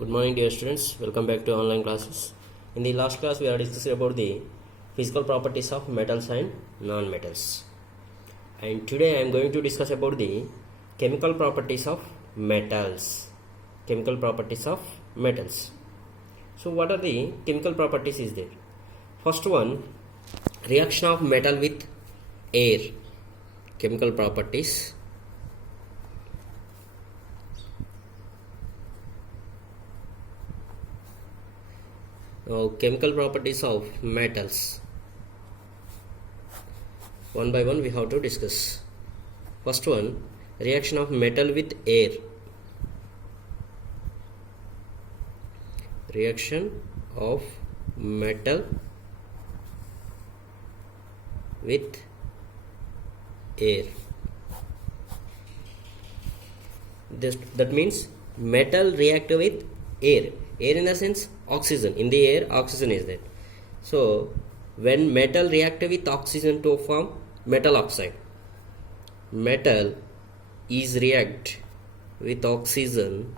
Good morning, dear students. Welcome back to online classes. In the last class, we are discussing about the physical properties of metals and non-metals. And today, I am going to discuss about the chemical properties of metals. Chemical properties of metals. So, what are the chemical properties is there? First one, reaction of metal with air. Chemical properties. Chemical properties of metals. One by one we have to discuss. First one, reaction of metal with air. Reaction of metal with air. That means metal react with air. Air in the sense oxygen. In the air, oxygen is there. So, when metal react with oxygen to form metal oxide, metal is react with oxygen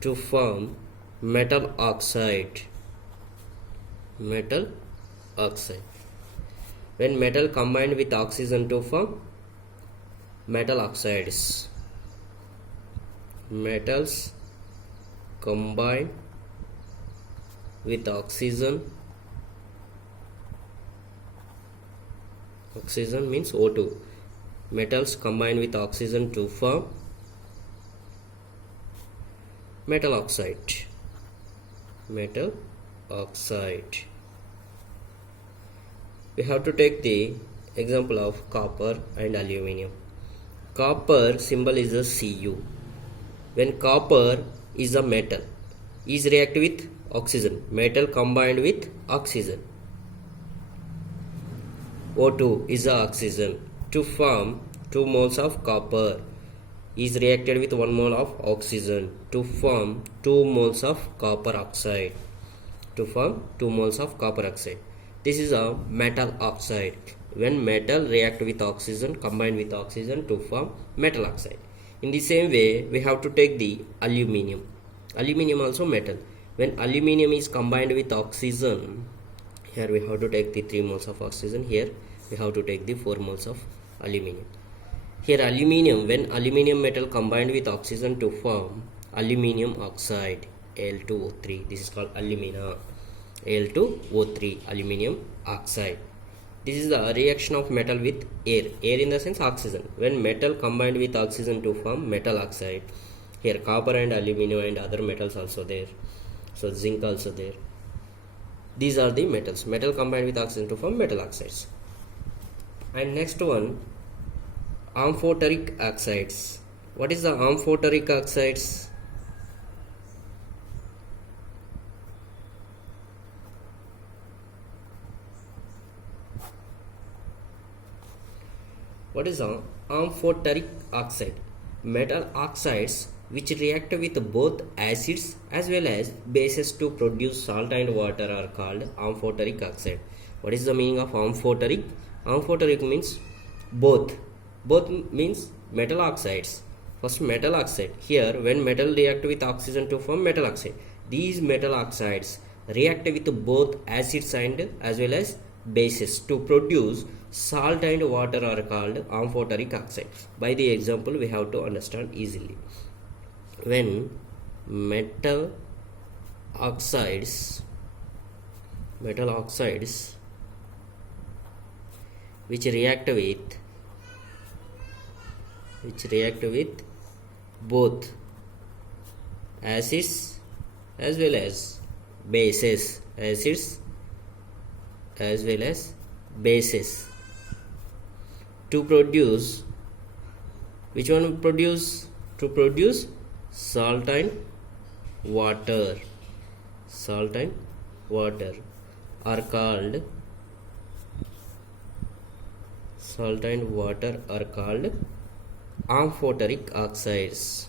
to form metal oxide. Metal oxide. When metal combined with oxygen to form metal oxides. Metals combine with oxygen means O2. Metals combine with oxygen to form metal oxide. Metal oxide. We have to take the example of copper and aluminium. Copper symbol is a Cu. When copper is a metal, is react with oxygen. Metal combined with oxygen. O2 is a oxygen to form 2 moles of copper. Is reacted with 1 mole of oxygen to form 2 moles of copper oxide. To form 2 moles of copper oxide. This is a metal oxide. When metal react with oxygen, combined with oxygen to form metal oxide. In the same way, we have to take the aluminium. Aluminium also metal. When aluminium is combined with oxygen, here we have to take the 3 moles of oxygen. Here we have to take the 4 moles of aluminium. Here aluminium, when aluminium metal combined with oxygen to form aluminium oxide, Al2O3. This is called alumina. Al2O3, aluminium oxide. This is the reaction of metal with air. Air in the sense oxygen. When metal combined with oxygen to form metal oxide. Here copper and aluminum and other metals also there. So zinc also there. These are the metals. Metal combined with oxygen to form metal oxides. And next one, amphoteric oxides. What is the amphoteric oxides? What is an amphoteric oxide? Metal oxides which react with both acids as well as bases to produce salt and water are called amphoteric oxide. What is the meaning of amphoteric? Amphoteric means both. Both means metal oxides. First metal oxide. Here when metal react with oxygen to form metal oxide. These metal oxides react with both acids and as well as bases to produce salt and water are called amphoteric oxide. By the example we have to understand easily. When metal oxides which react with both acids as well as bases, to produce, which one produce? To produce salt and water. Salt and water are called amphoteric oxides.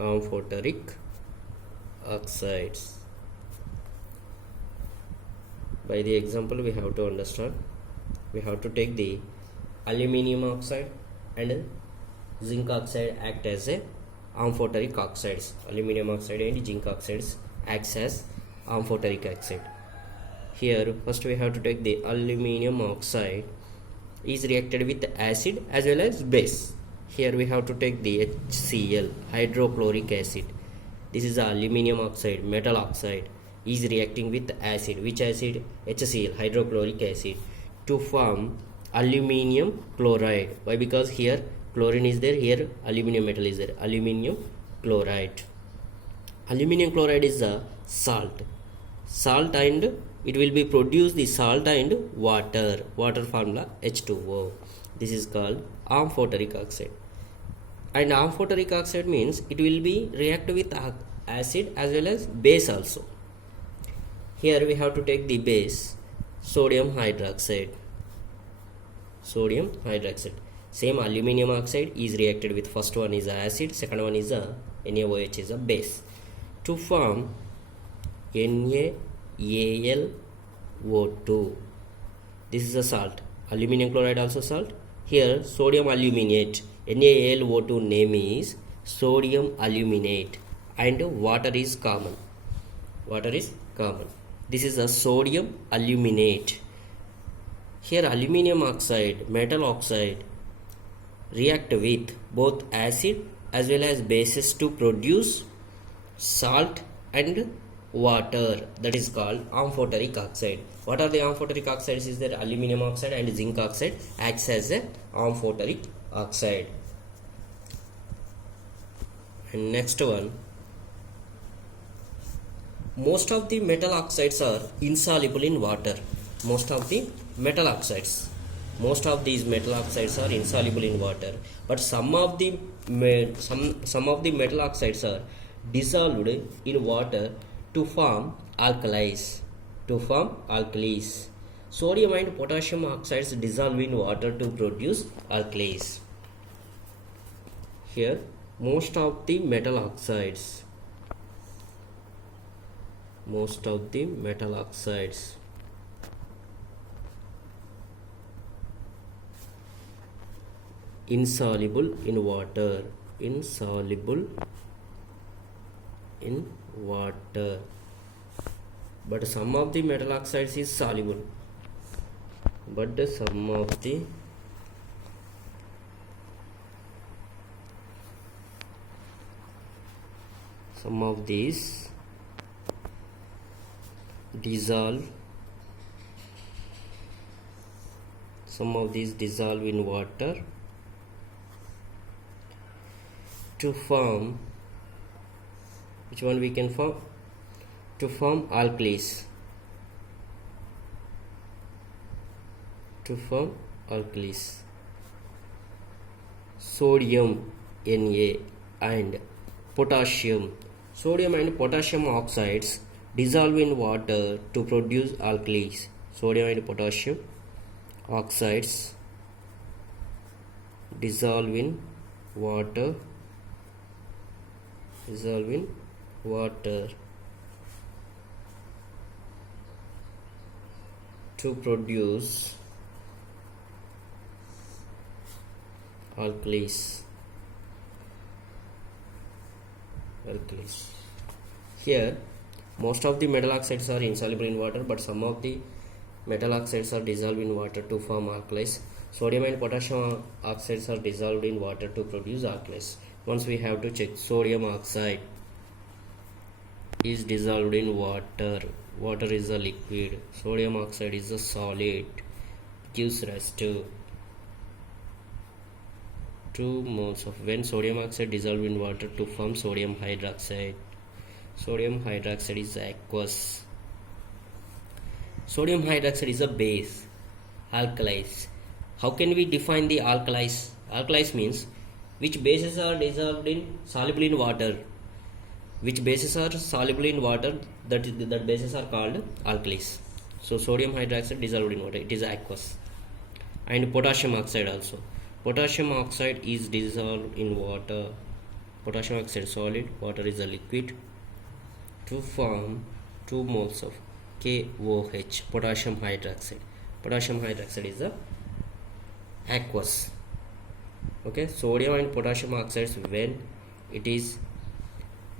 Amphoteric oxides. By the example we have to understand. We have to take the aluminium oxide and zinc oxide act as a amphoteric oxides. Aluminum oxide and zinc oxides acts as amphoteric oxide. Here first we have to take the aluminum oxide is reacted with acid as well as base. Here we have to take the HCl, hydrochloric acid. This is the aluminum oxide, metal oxide is reacting with acid. Which acid? HCl, hydrochloric acid, to form aluminum chloride. Why? Because here chlorine is there, here aluminum metal is there, aluminum chloride. Aluminum chloride is a salt, and it will be produced the salt and water formula H2O. This is called amphoteric oxide. And amphoteric oxide means it will be react with acid as well as base also. Here we have to take the base, sodium hydroxide. Same aluminum oxide is reacted with, first one is acid, second one is a NaOH is a base, to form NaAlO2. This is a salt. Aluminum chloride also salt. Here sodium aluminate. NaAlO2 name is sodium aluminate, and water is common. This is a sodium aluminate. Here aluminum oxide, metal oxide react with both acid as well as bases to produce salt and water. That is called amphoteric oxide. What are the amphoteric oxides? Is there aluminum oxide and zinc oxide acts as a amphoteric oxide. And next one, most of the metal oxides are insoluble in water. Most of these metal oxides are insoluble in water, but some of the metal oxides are dissolved in water to form alkalis. Sodium and potassium oxides dissolve in water to produce alkalis. Here most of the metal oxides insoluble in water, but some of the metal oxides is soluble, some of these dissolve in water to form, which one we can form? To form alkalis. Sodium Na and potassium. Sodium and potassium oxides dissolve in water to produce alkalis. Sodium and potassium oxides dissolve in water to produce alkalis. Here most of the metal oxides are insoluble in water, but some of the metal oxides are dissolved in water to form alkalis. Sodium and potassium oxides are dissolved in water to produce alkalis. Once we have to check, sodium oxide is dissolved in water. Water is a liquid. Sodium oxide is a solid. Gives rise to 2 moles of, when sodium oxide dissolved in water to form sodium hydroxide. Sodium hydroxide is aqueous. Sodium hydroxide is a base. Alkalis. How can we define the alkalis? Alkalis means which bases are dissolved in soluble in water. Which bases are soluble in water, that bases are called alkalis. So sodium hydroxide dissolved in water, it is aqueous. And potassium oxide also. Potassium oxide is dissolved in water. Potassium oxide solid, water is a liquid, to form 2 moles of KOH, potassium hydroxide. Potassium hydroxide is a aqueous. Okay, sodium and potassium oxides when it is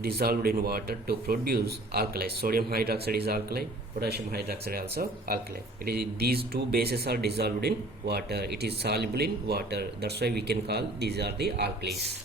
dissolved in water to produce alkali. Sodium hydroxide is alkali, potassium hydroxide also alkali. It is, these two bases are dissolved in water. It is soluble in water. That's why we can call these are the alkalis.